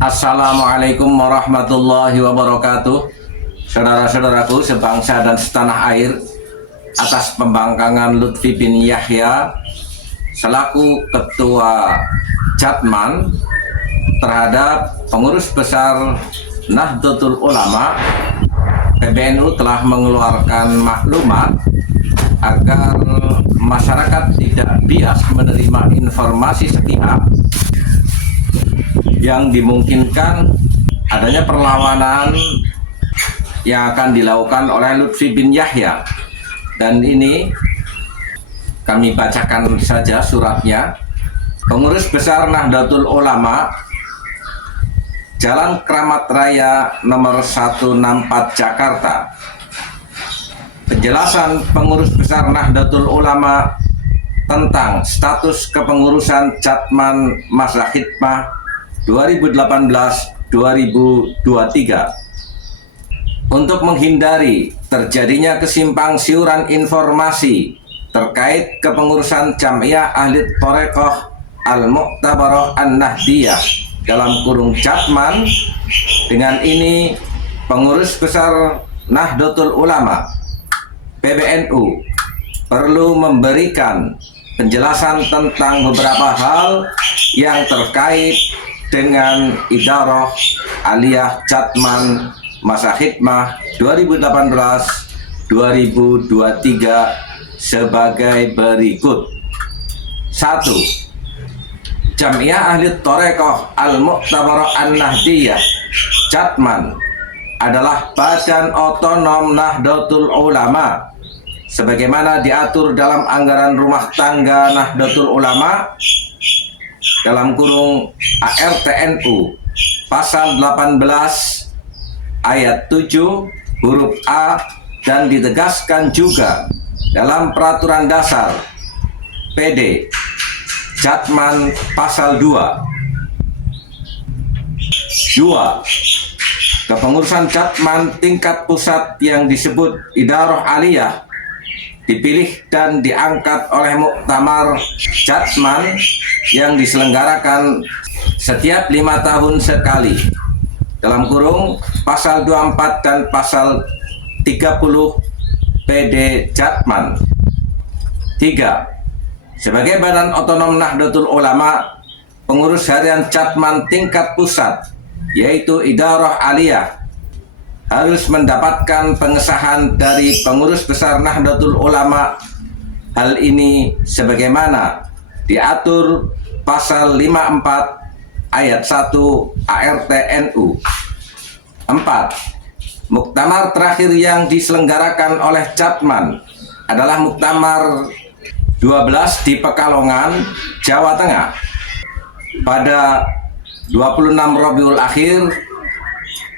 Assalamualaikum warahmatullahi wabarakatuh. Saudara-saudaraku sebangsa dan setanah air, atas pembangkangan Lutfi bin Yahya selaku Ketua Jatman terhadap pengurus besar Nahdlatul Ulama, PBNU telah mengeluarkan maklumat agar masyarakat tidak bias menerima informasi sepihak yang dimungkinkan adanya perlawanan yang akan dilakukan oleh Lutfi bin Yahya. Dan ini kami bacakan saja suratnya. Pengurus besar Nahdlatul Ulama, Jalan Kramat Raya nomor 164 Jakarta. Penjelasan pengurus besar Nahdlatul Ulama tentang status kepengurusan Jatman Masa Khidmah 2018-2023. Untuk menghindari terjadinya kesimpang siuran informasi terkait kepengurusan Jam'iyah Ahli Thariqah Al-Mu'tabarah An-Nahdiyah (Jatman), dengan ini pengurus besar Nahdlatul Ulama PBNU perlu memberikan penjelasan tentang beberapa hal yang terkait dengan Idarah Aliyah Jatman Masa Khidmah 2018-2023 sebagai berikut. 1. Jam'iyah Ahli Thariqah Al-Mu'tabarah An-Nahdiyah Jatman adalah badan otonom Nahdlatul Ulama sebagaimana diatur dalam anggaran rumah tangga Nahdlatul Ulama (ARTNU) pasal 18 ayat 7 huruf A, dan ditegaskan juga dalam peraturan dasar PD Jatman pasal 2. 2. Kepengurusan Jatman tingkat pusat yang disebut Idarah Aliyah dipilih dan diangkat oleh Muktamar Jatman yang diselenggarakan setiap 5 tahun sekali (pasal 24 dan pasal 30 PD Jatman). 3. Sebagai badan otonom Nahdlatul Ulama, pengurus harian Jatman tingkat pusat yaitu Idarah Aliyah harus mendapatkan pengesahan dari pengurus besar Nahdlatul Ulama. Hal ini sebagaimana diatur pasal 54 ayat 1 ARTNU. 4. Muktamar terakhir yang diselenggarakan oleh Jatman adalah Muktamar 12 di Pekalongan, Jawa Tengah pada 26 Rabiul Akhir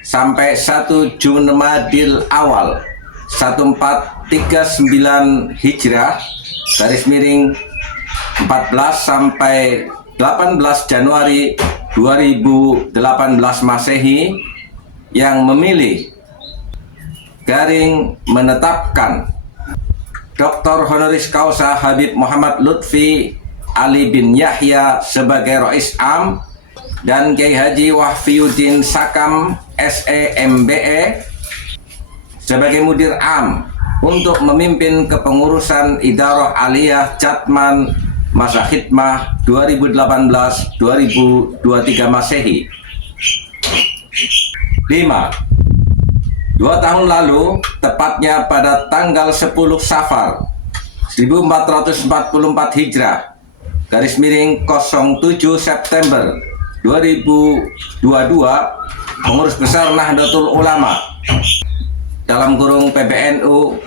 sampai 1 Jumadil Awal 1439 Hijrah (14 sampai 18 Januari 2018 Masehi), yang memilih menetapkan Dr. Honoris Causa Habib Muhammad Lutfi Ali bin Yahya sebagai Rais Am dan Kiai Haji Wahfiuddin Sakam SEMBE sebagai Mudir Am untuk memimpin kepengurusan Idarah Aliyah Jatman Masa Khidmah 2018-2023 Masehi. 5. 2 tahun lalu, tepatnya pada tanggal 10 Safar 1444 Hijrah (07 September 2022), pengurus besar Nahdlatul Ulama (PBNU)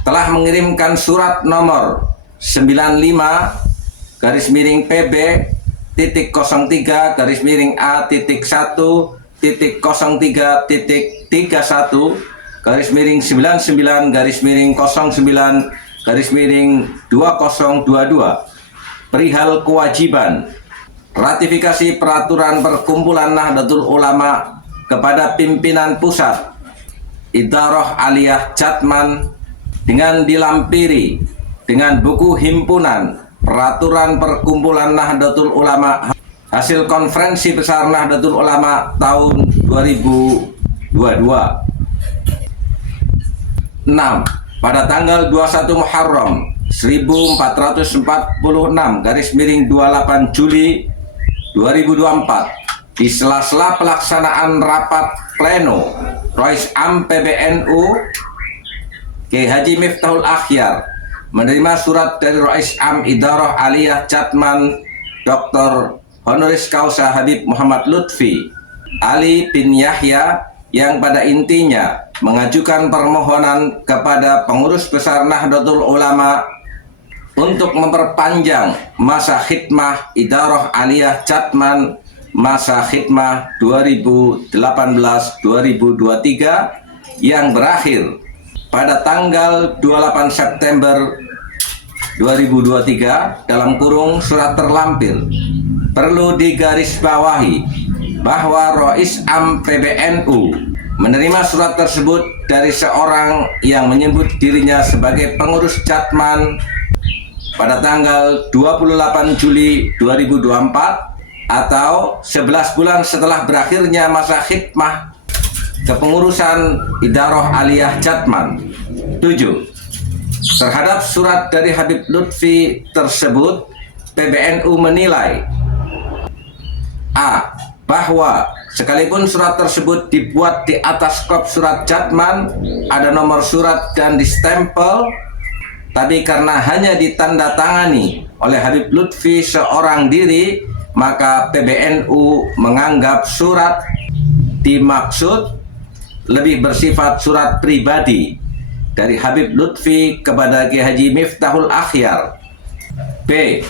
telah mengirimkan surat nomor 95-A-01-39-09-2022 perihal kewajiban ratifikasi peraturan perkumpulan Nahdlatul Ulama kepada pimpinan pusat Idarah Aliyah Jatman dengan dilampiri dengan buku himpunan peraturan perkumpulan Nahdlatul Ulama hasil Konferensi Besar Nahdlatul Ulama tahun 2022. 6. Pada tanggal 21 Muharram 1446 /28 Juli 2024, di sela-sela pelaksanaan rapat pleno Rois Am PBNU, Kiai Haji Miftahul Akhyar menerima surat dari Rois Am Idarah Aliyah Jatman Dr. Honoris Causa Habib Muhammad Lutfi Ali bin Yahya, yang pada intinya mengajukan permohonan kepada pengurus besar Nahdlatul Ulama untuk memperpanjang masa khidmah Idarah Aliyah Jatman masa khidmah 2018-2023 yang berakhir pada tanggal 28 September 2023 dalam kurung surat terlampir. Perlu digarisbawahi bahwa Rois Am PBNU menerima surat tersebut dari seorang yang menyebut dirinya sebagai pengurus Jatman pada tanggal 28 Juli 2024 atau 11 bulan setelah berakhirnya masa khidmah kepengurusan Idarah Aliyah Jatman. 7. Terhadap surat dari Habib Lutfi tersebut, PBNU menilai A. Bahwa sekalipun surat tersebut dibuat di atas kop surat Jatman, ada nomor surat dan distempel, tapi karena hanya ditandatangani oleh Habib Lutfi seorang diri, maka PBNU menganggap surat dimaksud lebih bersifat surat pribadi dari Habib Lutfi kepada Kiai Haji Miftahul Akhyar. B.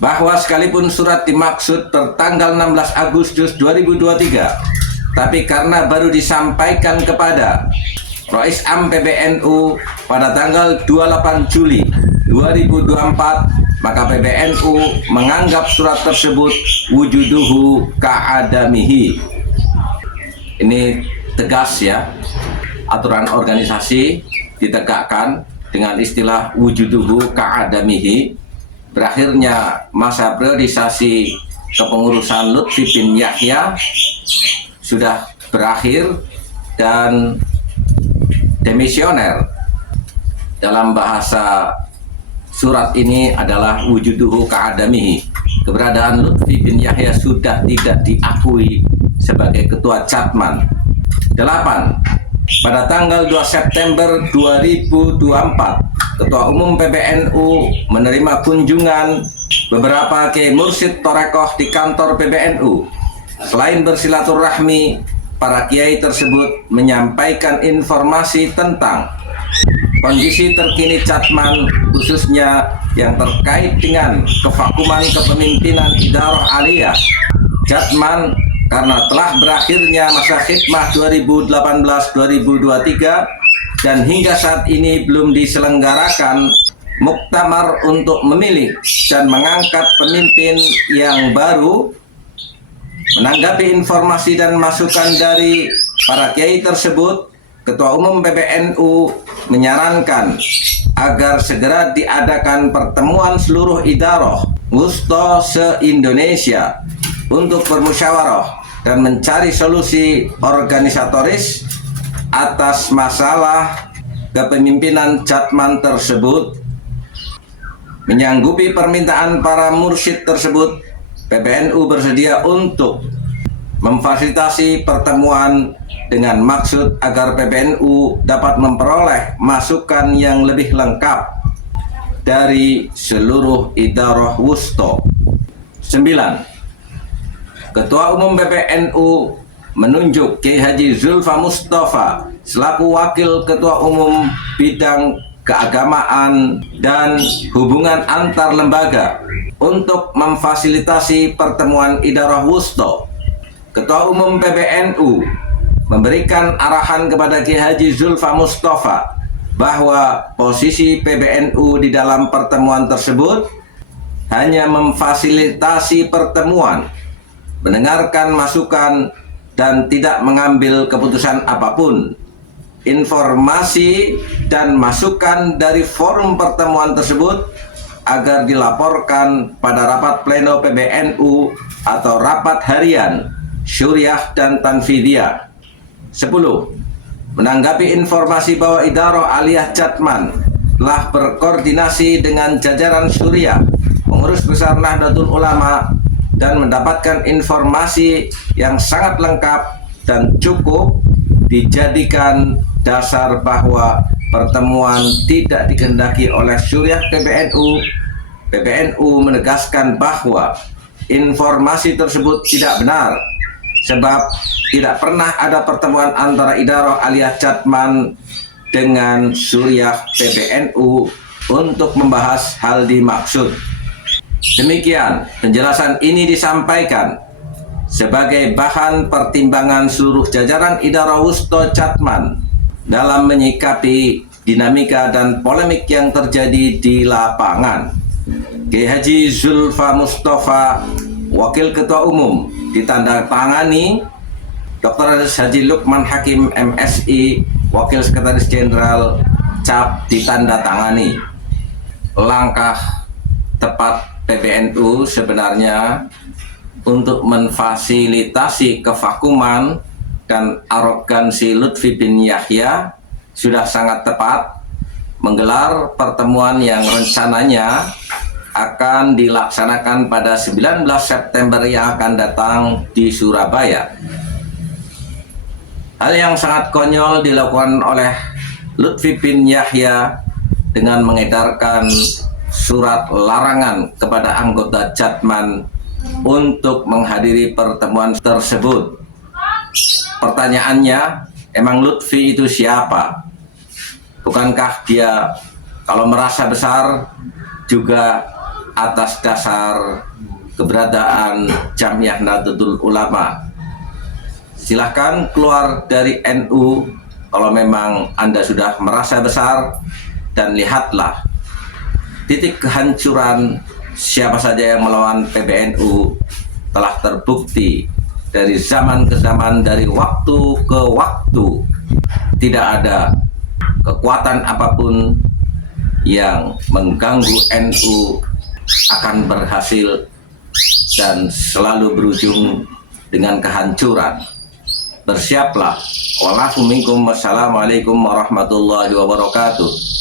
Bahwa sekalipun surat dimaksud tertanggal 16 Agustus 2023, tapi karena baru disampaikan kepada Rois Am PBNU pada tanggal 28 Juli 2024, maka PBNU menganggap surat tersebut wujuduhu ka'adamihi. Ini tegas ya, aturan organisasi ditegakkan dengan istilah wujuduhu ka'adamihi. Berakhirnya masa priorisasi kepengurusan Lutfi bin Yahya sudah berakhir dan demisioner dalam bahasa surat ini adalah wujuduhu ka'adamihi. Keberadaan Lutfi bin Yahya sudah tidak diakui sebagai ketua Jatman. 8. Pada tanggal 2 September 2024, Ketua Umum PBNU menerima kunjungan beberapa Kiai Mursyid Torekoh di kantor PBNU. Selain bersilaturahmi, para kiai tersebut menyampaikan informasi tentang kondisi terkini Jatman, khususnya yang terkait dengan kevakuman kepemimpinan Idarah Aliyah Jatman karena telah berakhirnya masa khidmah 2018-2023 dan hingga saat ini belum diselenggarakan muktamar untuk memilih dan mengangkat pemimpin yang baru. Menanggapi informasi dan masukan dari para kiai tersebut, Ketua Umum PBNU menyarankan agar segera diadakan pertemuan seluruh idarah wusta se-Indonesia untuk bermusyawarah dan mencari solusi organisatoris atas masalah kepemimpinan Jatman tersebut. Menyanggupi permintaan para mursyid tersebut, PBNU bersedia untuk memfasilitasi pertemuan dengan maksud agar PBNU dapat memperoleh masukan yang lebih lengkap dari seluruh idarah wusta. 9. Ketua Umum PBNU menunjuk Kiai Haji Zulfa Mustafa selaku Wakil Ketua Umum Bidang Keagamaan dan Hubungan Antar Lembaga untuk memfasilitasi pertemuan idarah wusta. Ketua Umum PBNU memberikan arahan kepada Kiai Haji Zulfa Mustafa bahwa posisi PBNU di dalam pertemuan tersebut hanya memfasilitasi pertemuan, mendengarkan masukan, dan tidak mengambil keputusan apapun. Informasi dan masukan dari forum pertemuan tersebut agar dilaporkan pada rapat pleno PBNU atau rapat harian Syuriah dan Tanfidiyah. 10. Menanggapi informasi bahwa Idarah Aliyah Jatman telah berkoordinasi dengan jajaran Syuriah, pengurus besar Nahdlatul Ulama, dan mendapatkan informasi yang sangat lengkap dan cukup dijadikan dasar bahwa pertemuan tidak dikehendaki oleh Syuriah PBNU. PBNU menegaskan bahwa informasi tersebut tidak benar, sebab tidak pernah ada pertemuan antara Idarah Aliyah Jatman dengan Syuriah PBNU untuk membahas hal dimaksud. Demikian penjelasan ini disampaikan sebagai bahan pertimbangan seluruh jajaran Idarah Wusto Jatman dalam menyikapi dinamika dan polemik yang terjadi di lapangan. Kiai Haji Zulfa Mustafa, Wakil Ketua Umum, ditandatangani Dr. Haji Lukman Hakim MSI, Wakil Sekretaris Jenderal CAP, ditandatangani. Langkah tepat PBNU sebenarnya untuk memfasilitasi kevakuman dan arogansi Lutfi bin Yahya sudah sangat tepat menggelar pertemuan yang rencananya akan dilaksanakan pada 19 September yang akan datang di Surabaya. Hal yang sangat konyol dilakukan oleh Lutfi bin Yahya dengan mengedarkan surat larangan kepada anggota Jatman untuk menghadiri pertemuan tersebut. Pertanyaannya, emang Lutfi itu siapa? Bukankah dia kalau merasa besar juga atas dasar keberadaan Jamiah Nahdlatul Ulama? Silahkan keluar dari NU kalau memang Anda sudah merasa besar, dan lihatlah titik kehancuran siapa saja yang melawan PBNU telah terbukti dari zaman ke zaman, dari waktu ke waktu. Tidak ada kekuatan apapun yang mengganggu NU akan berhasil dan selalu berujung dengan kehancuran. Bersiaplah. Wassalamualaikum warahmatullahi wabarakatuh.